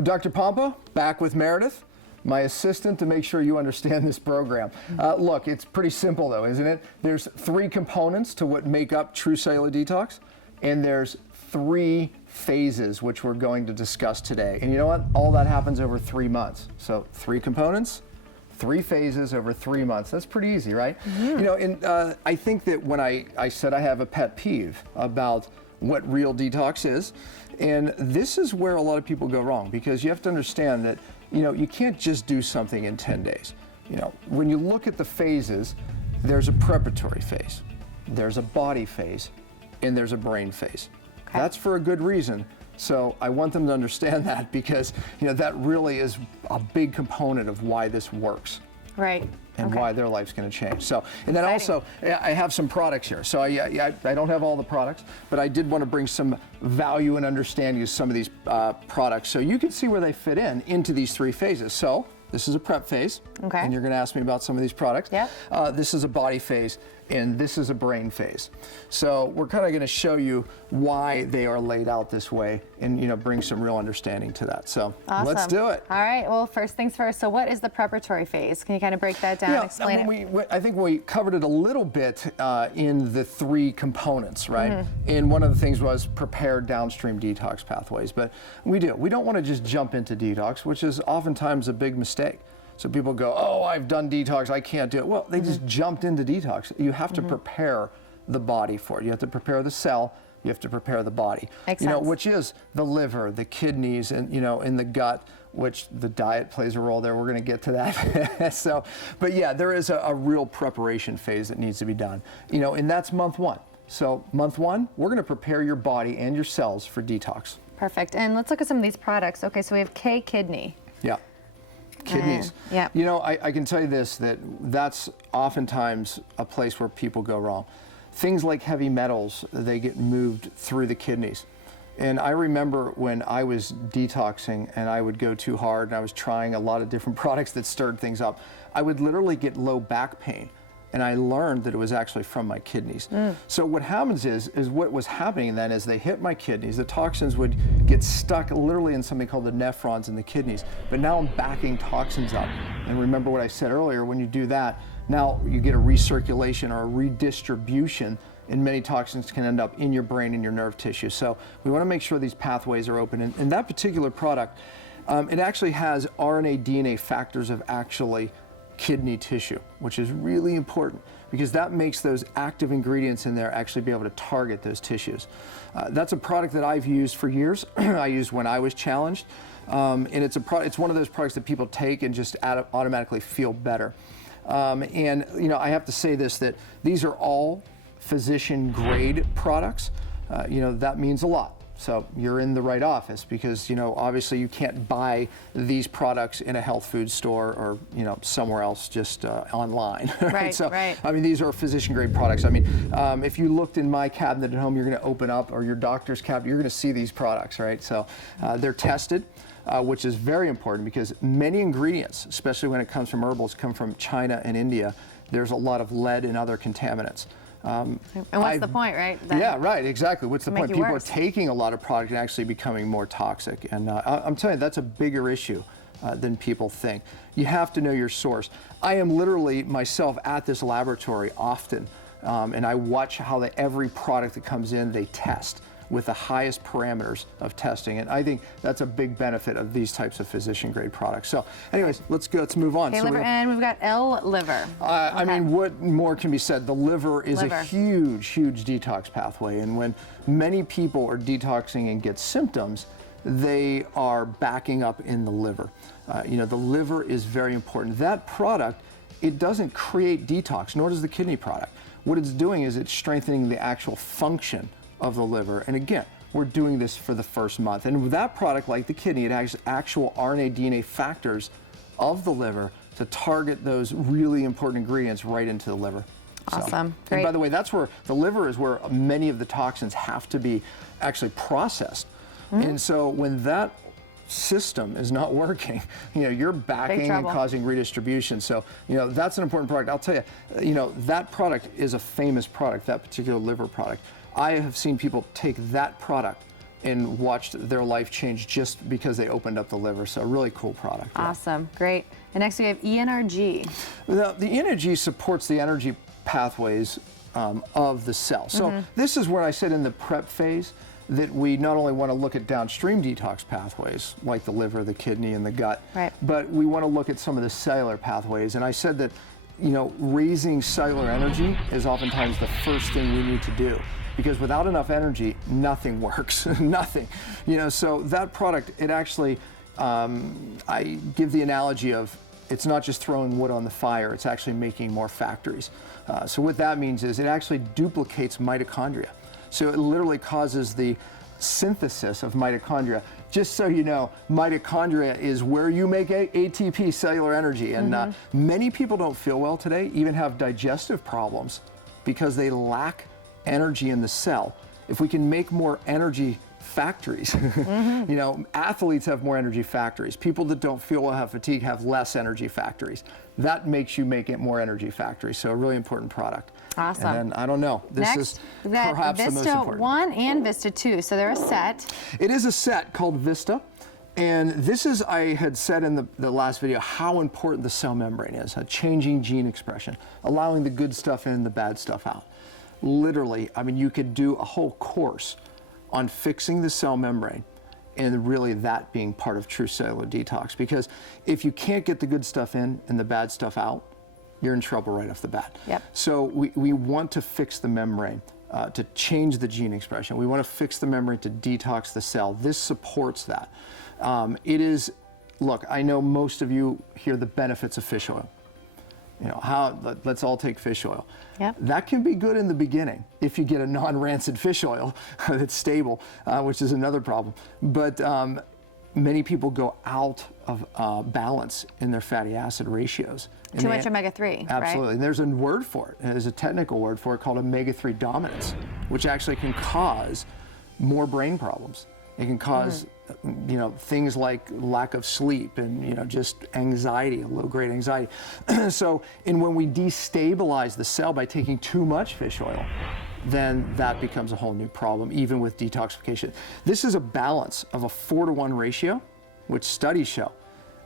Well, Dr. Pompa, back with Meredith, my assistant, to make sure you understand this program. Look, it's pretty simple though, isn't it? There's 3 components to what make up True Cellular Detox, and there's 3 phases which we're going to discuss today. And you know what? All that happens over 3 months. So 3 components, 3 phases over 3 months. That's pretty easy, right? You know, and I think that when I said I have a pet peeve about what real detox is, and this is where a lot of people go wrong, because you have to understand that, you know, you can't just do something in 10 days. You know, when you look at the phases, there's a preparatory phase, there's a body phase, and there's a brain phase. Okay. That's for a good reason. So I want them to understand that, because, you know, that really is a big component of why this works. Right. And why their life's going to change. So, and then also, I have some products here. So I don't have all the products, but I did want to bring some value and understanding to some of these products, so you can see where they fit into these 3 phases. So this is a prep phase, and you're going to ask me about some of these products. This is a body phase, and this is a brain phase. So we're kind of going to show you why they are laid out this way, and, you know, bring some real understanding to that. So let's do it. All right. Well, first things first. So what is the preparatory phase? Can you kind of break that down? Explain it. I think we covered it a little bit in the 3 components, right? And one of the things was prepare downstream detox pathways. But we don't want to just jump into detox, which is oftentimes a big mistake. So people go, oh, I've done detox, I can't do it. Well, they just jumped into detox. You have to prepare the body for it. You have to prepare the cell, you have to prepare the body. Makes sense. Know, which is the liver, the kidneys, and, you know, in the gut, which the diet plays a role there. We're going to get to that. So, but yeah, there is a real preparation phase that needs to be done. You know, and that's month 1. So month 1, we're going to prepare your body and your cells for detox. Perfect. And let's look at some of these products. Okay, so we have K-Kidney. Yeah. Kidneys. You know, I can tell you this, that's oftentimes a place where people go wrong. Things like heavy metals, they get moved through the kidneys. And I remember when I was detoxing and I would go too hard and I was trying a lot of different products that stirred things up, I would literally get low back pain. And I learned that it was actually from my kidneys. So what happens is what was happening then is they hit my kidneys, the toxins would get stuck literally in something called the nephrons in the kidneys. But now I'm backing toxins up. And remember what I said earlier, when you do that, now you get a recirculation or a redistribution, and many toxins can end up in your brain and your nerve tissue. So we want to make sure these pathways are open. And that particular product, it actually has RNA, DNA factors of actually kidney tissue, which is really important, because that makes those active ingredients in there actually be able to target those tissues. That's a product that I've used for years. I used when I was challenged, and it's one of those products that people take and just automatically feel better. And you know, I have to say this, that these are all physician grade products. You know, that means a lot. So you're in the right office, because, you know, obviously you can't buy these products in a health food store or, you know, somewhere else just online. Right, so, right. I mean, these are physician grade products. I mean, if you looked in my cabinet at home, you're going to open up, or your doctor's cabinet, you're going to see these products, right? So they're tested, which is very important, because many ingredients, especially when it comes from herbals, come from China and India. There's a lot of lead and other contaminants. And what's the point, right? Yeah, right, exactly. What's the point? People worse. are taking a lot of product and actually becoming more toxic. And I'm telling you, that's a bigger issue than people think. You have to know your source. I am literally myself at this laboratory often, and I watch how every product that comes in, they test with the highest parameters of testing. And I think that's a big benefit of these types of physician grade products. So anyways, let's move on. Okay, liver, and we've got L-liver. I mean, what more can be said? The liver is a huge, huge detox pathway. And when many people are detoxing and get symptoms, they are backing up in the liver. You know, the liver is very important. That product, it doesn't create detox, nor does the kidney product. What it's doing is it's strengthening the actual function of the liver. And again, we're doing this for the first month. And with that product, like the kidney, it has actual RNA, DNA factors of the liver to target those really important ingredients right into the liver. Awesome. So, and by the way, that's where the liver is where many of the toxins have to be actually processed. And so when that system is not working, you know, you're backing and causing redistribution. So, you know, that's an important product. I'll tell you, you know, that product is a famous product, that particular liver product. I have seen people take that product and watched their life change just because they opened up the liver. So a really cool product. Yeah. Awesome, great. And next we have ENRG. The ENRG supports the energy pathways of the cell. So this is where I said in the prep phase that we not only want to look at downstream detox pathways like the liver, the kidney, and the gut, right, but we want to look at some of the cellular pathways. And I said that, you know, raising cellular energy is oftentimes the first thing we need to do, because without enough energy, nothing works, nothing. You know, so that product, it actually, I give the analogy of, it's not just throwing wood on the fire, it's actually making more factories. So what that means is it actually duplicates mitochondria. So it literally causes the synthesis of mitochondria. Just so you know, mitochondria is where you make ATP, cellular energy. And many people don't feel well today, even have digestive problems because they lack energy in the cell. If we can make more energy factories, you know, athletes have more energy factories. People that don't feel well, have fatigue, have less energy factories. That makes you make it more energy factories. So a really important product. Awesome. And then, I don't know, this Next, is we've got perhaps the most Vista important. 1 and Vista 2, so they're a set. It is a set called Vista. And this is, I had said in the last video, how important the cell membrane is, changing gene expression, allowing the good stuff in and the bad stuff out. Literally, I mean, you could do a whole course on fixing the cell membrane and really that being part of true cellular detox. Because if you can't get the good stuff in and the bad stuff out, you're in trouble right off the bat. Yep. So we want to fix the membrane to change the gene expression. We want to fix the membrane to detox the cell. This supports that. It is, look, I know most of you hear the benefits of fish oil. You know, let's all take fish oil. Yep. That can be good in the beginning if you get a non-rancid fish oil that's stable, which is another problem. But many people go out of balance in their fatty acid ratios. Too much omega-3, Absolutely. right? And there's a word for it. There's a technical word for it called omega-3 dominance, which actually can cause more brain problems. It can cause, you know, things like lack of sleep and, you know, just anxiety, low-grade anxiety. So, and when we destabilize the cell by taking too much fish oil, then that becomes a whole new problem, even with detoxification. This is a balance of a 4-to-1 ratio, which studies show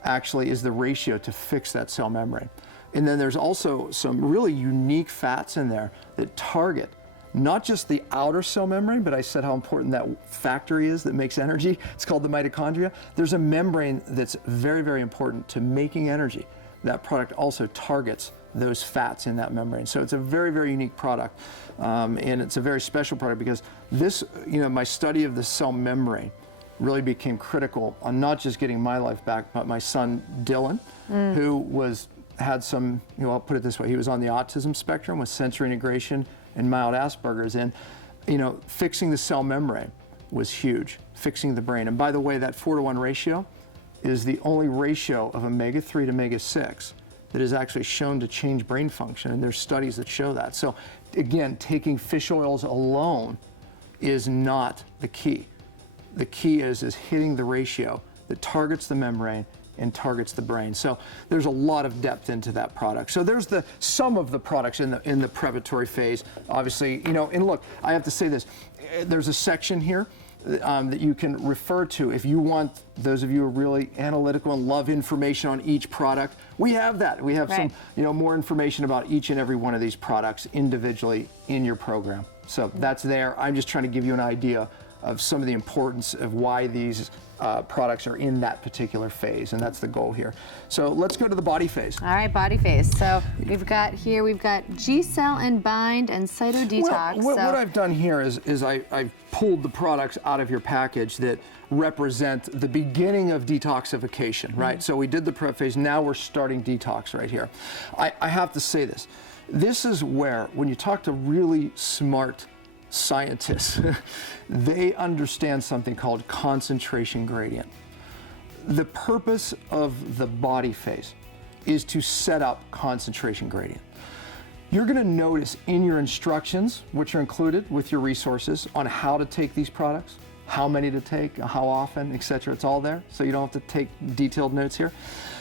actually is the ratio to fix that cell membrane. And then there's also some really unique fats in there that target not just the outer cell membrane, but I said how important that factory is that makes energy. It's called the mitochondria. There's a membrane that's very, very important to making energy. That product also targets those fats in that membrane. So it's a very, very unique product. And it's a very special product because this, you know, my study of the cell membrane really became critical on not just getting my life back, but my son Dylan, who had some, you know, I'll put it this way, he was on the autism spectrum with sensory integration and mild Asperger's, and, you know, fixing the cell membrane was huge, fixing the brain. And by the way, that 4-to-1 ratio is the only ratio of omega-3 to omega-6 that is actually shown to change brain function, and there's studies that show that. So again, taking fish oils alone is not the key. The key is hitting the ratio that targets the membrane and targets the brain. So there's a lot of depth into that product. So there's some of the products in the preparatory phase. Obviously, you know, and look, I have to say this, there's a section here that you can refer to if you want, those of you who are really analytical and love information on each product. We have that. We have some, you know, more information about each and every one of these products individually in your program. So that's there. I'm just trying to give you an idea of some of the importance of why these products are in that particular phase, and that's the goal here. So let's go to the body phase. All right, body phase. So we've got G-Cell and Bind and Cyto Detox. Well, what I've done here is I've pulled the products out of your package that represent the beginning of detoxification, right? So we did the prep phase, now we're starting detox right here. I have to say this. This is where, when you talk to really smart scientists, they understand something called concentration gradient. The purpose of the body phase is to set up concentration gradient. You're going to notice in your instructions, which are included with your resources on how to take these products, how many to take, how often, etc. It's all there, so you don't have to take detailed notes here.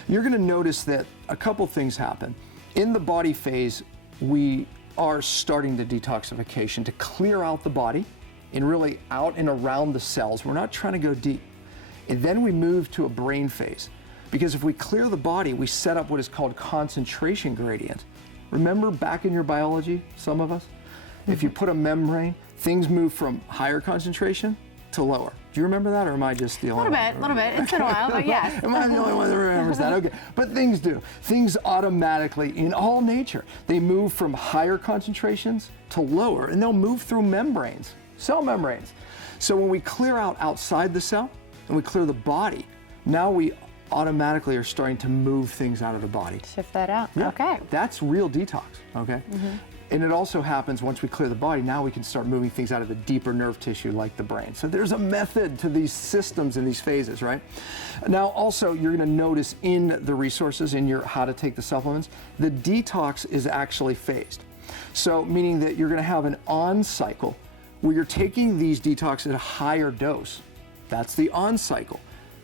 You're going to notice that a couple things happen. In the body phase, we are starting the detoxification to clear out the body and really out and around the cells. We're not trying to go deep. And then we move to a brain phase. Because if we clear the body, we set up what is called concentration gradient. Remember back in your biology, some of us? If you put a membrane, things move from higher concentration to lower. Do you remember that, or am I just the only one? A little bit. It's been a while, but yes. Am I the only one that remembers that? Okay. But things do. Things automatically, in all nature, they move from higher concentrations to lower, and they'll move through membranes, cell membranes. So when we clear out outside the cell, and we clear the body, now we automatically are starting to move things out of the body. Shift that out. Yeah, okay. That's real detox, okay? And it also happens once we clear the body, now we can start moving things out of the deeper nerve tissue like the brain. So there's a method to these systems and these phases, right? Now also, you're gonna notice in the resources, in your how to take the supplements, the detox is actually phased. So meaning that you're gonna have an on cycle where you're taking these detox at a higher dose. That's the on cycle.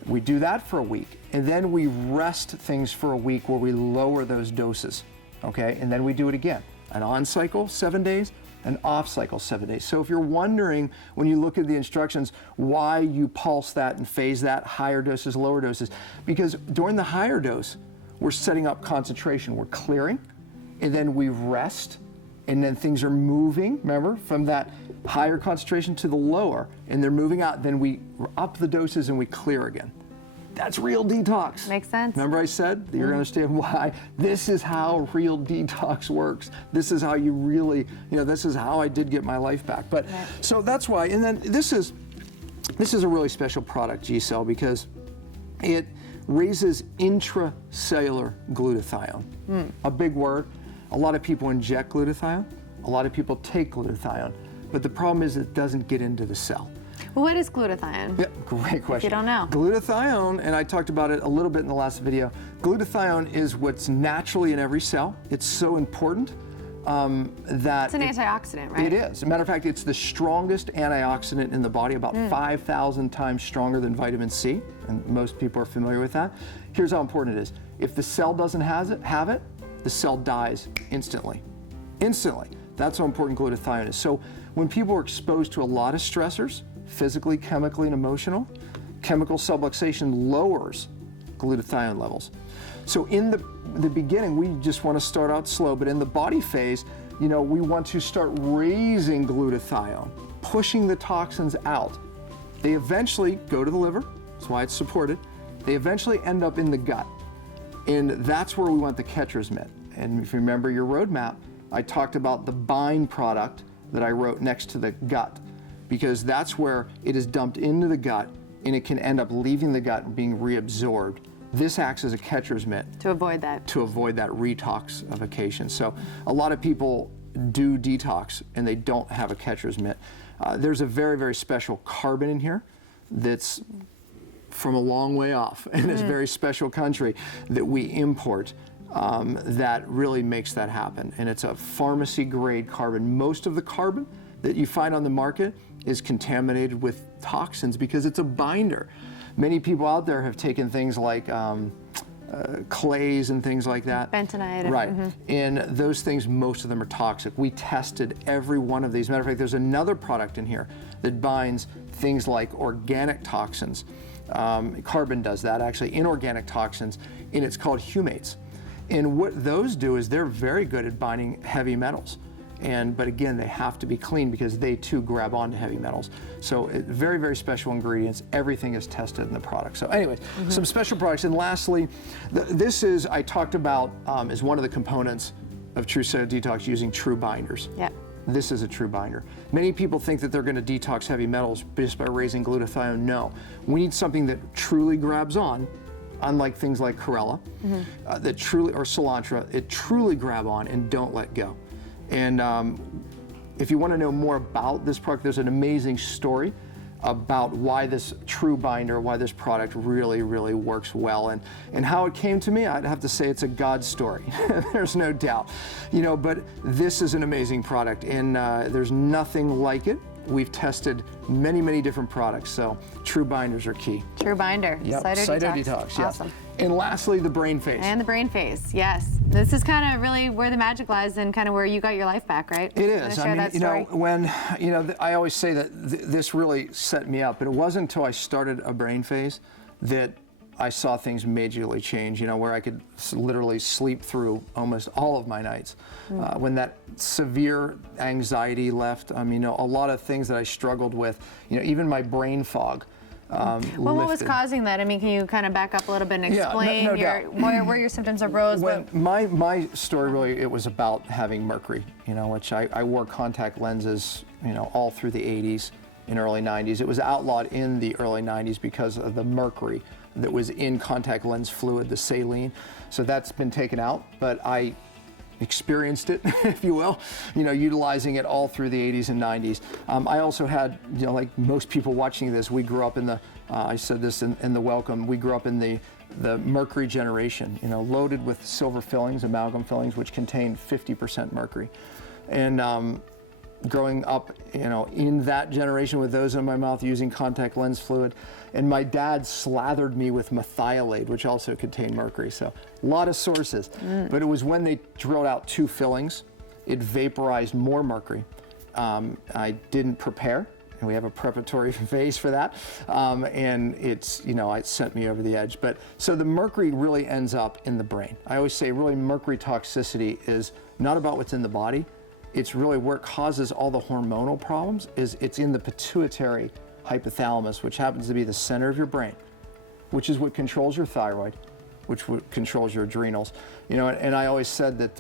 We do that for a week, and then we rest things for a week where we lower those doses, okay? And then we do it again. An on cycle, 7 days, an off cycle, 7 days. So if you're wondering, when you look at the instructions, why you pulse that and phase that, higher doses, lower doses, because during the higher dose, we're setting up concentration. We're clearing, and then we rest, and then things are moving, remember, from that higher concentration to the lower, and they're moving out, then we up the doses and we clear again. That's real detox. Makes sense. Remember I said that you're gonna understand why. This is how real detox works. This is how you really, this is how I did get my life back. But so that's why, and then this is a really special product, G-Cell, because it raises intracellular glutathione. A big word. A lot of people inject glutathione. A lot of people take glutathione. But the problem is it doesn't get into the cell. Well, what is glutathione? Yeah, great question. If you don't know. Glutathione, and I talked about it a little bit in the last video, glutathione is what's naturally in every cell. It's so important that... It's an antioxidant, right? It is. As a matter of fact, it's the strongest antioxidant in the body, about 5,000 times stronger than vitamin C, and most people are familiar with that. Here's how important it is. If the cell doesn't have it, the cell dies instantly. Instantly. That's how important glutathione is. So when people are exposed to a lot of stressors, physically, chemically, and emotional, chemical subluxation lowers glutathione levels. So in the beginning, we just want to start out slow, but in the body phase, we want to start raising glutathione, pushing the toxins out. They eventually go to the liver, that's why it's supported. They eventually end up in the gut, and that's where we want the catcher's mitt. And if you remember your roadmap, I talked about the bind product that I wrote next to the gut, because that's where it is dumped into the gut and it can end up leaving the gut and being reabsorbed. This acts as a catcher's mitt. To avoid that. To avoid that retoxification. So a lot of people do detox and they don't have a catcher's mitt. There's a very, very special carbon in here that's from a long way off in this very special country that we import. That really makes that happen. And it's a pharmacy grade carbon. Most of the carbon that you find on the market is contaminated with toxins because it's a binder. Many people out there have taken things like clays and things like that. Bentonite. Right. And those things, most of them are toxic. We tested every one of these. Matter of fact, there's another product in here that binds things like organic toxins. Carbon does that, actually, inorganic toxins, and it's called humates. And what those do is they're very good at binding heavy metals. But again, they have to be clean because they too grab onto heavy metals. So very, very special ingredients. Everything is tested in the product. So anyways, some special products. And lastly, this is, I talked about as one of the components of True Cyto Detox using true binders. Yep. This is a true binder. Many people think that they're going to detox heavy metals just by raising glutathione. No. We need something that truly grabs on, unlike things like Chlorella, that truly, or Cilantro, it truly grab on and don't let go. And if you want to know more about this product, there's an amazing story about why this true binder, why this product really, really works well, and how it came to me. I'd have to say it's a God story. There's no doubt, but this is an amazing product, and there's nothing like it. We've tested many, many different products, so true binders are key. True binder. Yep. Cyto Cyto Detox. Detox, yes. Awesome. And lastly, the brain phase. And the brain phase, yes. This is kind of really where the magic lies and kind of where you got your life back, right? It is. I mean, you know, when, you know, I always say that this really set me up, but it wasn't until I started a brain phase that I saw things majorly change, you know, where I could literally sleep through almost all of my nights. When that severe anxiety left, I mean, you know, a lot of things that I struggled with, you know, even my brain fog. Well, what was causing that? I mean, can you kind of back up a little bit and explain where your symptoms arose? When my story really, it was about having mercury, you know, which I wore contact lenses, you know, all through the 80s and early 90s. It was outlawed in the early 90s because of the mercury that was in contact lens fluid, the saline. So that's been taken out, but I experienced it, if you will, you know, utilizing it all through the 80s and 90s. I also had, you know, like most people watching this, we grew up in the, I said this in the welcome, we grew up in the mercury generation, you know, loaded with silver fillings, amalgam fillings, which contain 50% mercury. And growing up, you know, in that generation with those in my mouth using contact lens fluid, and my dad slathered me with methylate, which also contained mercury. So a lot of sources, but it was when they drilled out 2 fillings, it vaporized more mercury. I didn't prepare, and we have a preparatory phase for that, and it's, you know, it sent me over the edge. But so the mercury really ends up in the brain. I always say really mercury toxicity is not about what's in the body, it's really where it causes all the hormonal problems, is it's in the pituitary hypothalamus, which happens to be the center of your brain, which is what controls your thyroid, which controls your adrenals. You know, and I always said that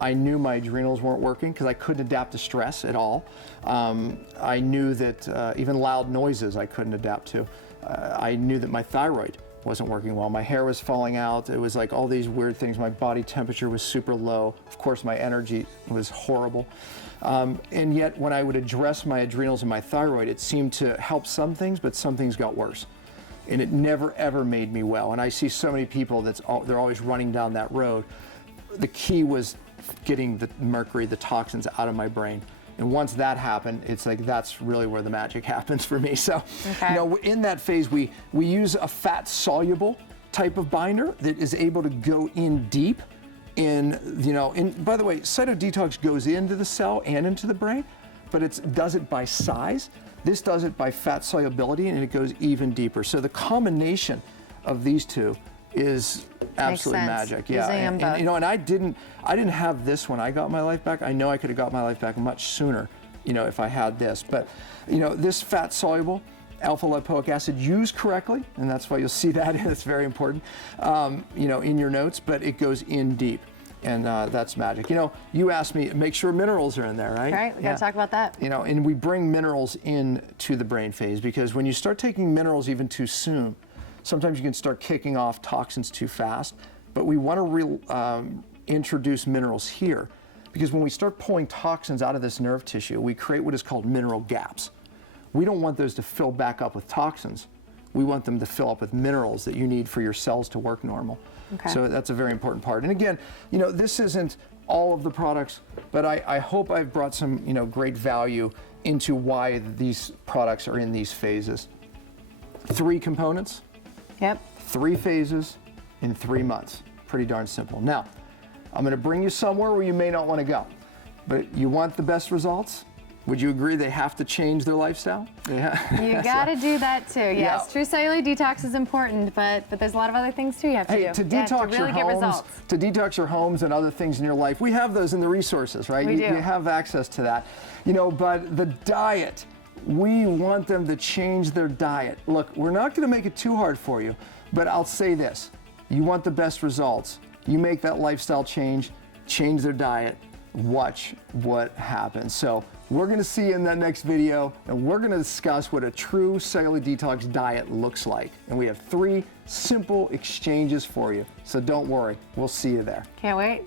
I knew my adrenals weren't working because I couldn't adapt to stress at all. I knew that even loud noises I couldn't adapt to. I knew that my thyroid wasn't working well. My hair was falling out. It was like all these weird things. My body temperature was super low. Of course, my energy was horrible. And yet, when I would address my adrenals and my thyroid, it seemed to help some things, but some things got worse. And it never, ever made me well. And I see so many people they're always running down that road. The key was getting the mercury, the toxins out of my brain. And once that happened, it's like that's really where the magic happens for me. So, you know, in that phase, we use a fat-soluble type of binder that is able to go in deep in, you know, and by the way, CytoDetox goes into the cell and into the brain, but it does it by size. This does it by fat solubility, and it goes even deeper. So the combination of these two is absolutely magic. Yeah, and you know, and I didn't have this when I got my life back. I know I could have got my life back much sooner, you know, if I had this. But you know, this fat soluble alpha lipoic acid used correctly, and that's why you'll see that it's very important, you know, in your notes. But it goes in deep, and that's magic. You know, you asked me, make sure minerals are in there, right? Right. We got to talk about that. You know, and we bring minerals into the brain phase because when you start taking minerals even too soon, sometimes you can start kicking off toxins too fast, but we want to introduce minerals here because when we start pulling toxins out of this nerve tissue, we create what is called mineral gaps. We don't want those to fill back up with toxins. We want them to fill up with minerals that you need for your cells to work normal. Okay. So that's a very important part. And again, you know, this isn't all of the products, but I hope I've brought some, you know, great value into why these products are in these phases. 3 components. Yep. 3 phases in 3 months. Pretty darn simple. Now, I'm going to bring you somewhere where you may not want to go, but you want the best results? Would you agree they have to change their lifestyle? Yeah. You got to do that too. Yes, yeah. True cellular detox is important, but there's a lot of other things too you have to do. To detox your homes, to detox your homes and other things in your life, we have those in the resources, right? We do. You have access to that, you know. But the diet. We want them to change their diet. Look, we're not going to make it too hard for you, but I'll say this. You want the best results. You make that lifestyle change their diet, watch what happens. So we're going to see you in that next video, and we're going to discuss what a true cellular detox diet looks like. And we have 3 simple exchanges for you. So don't worry, we'll see you there. Can't wait.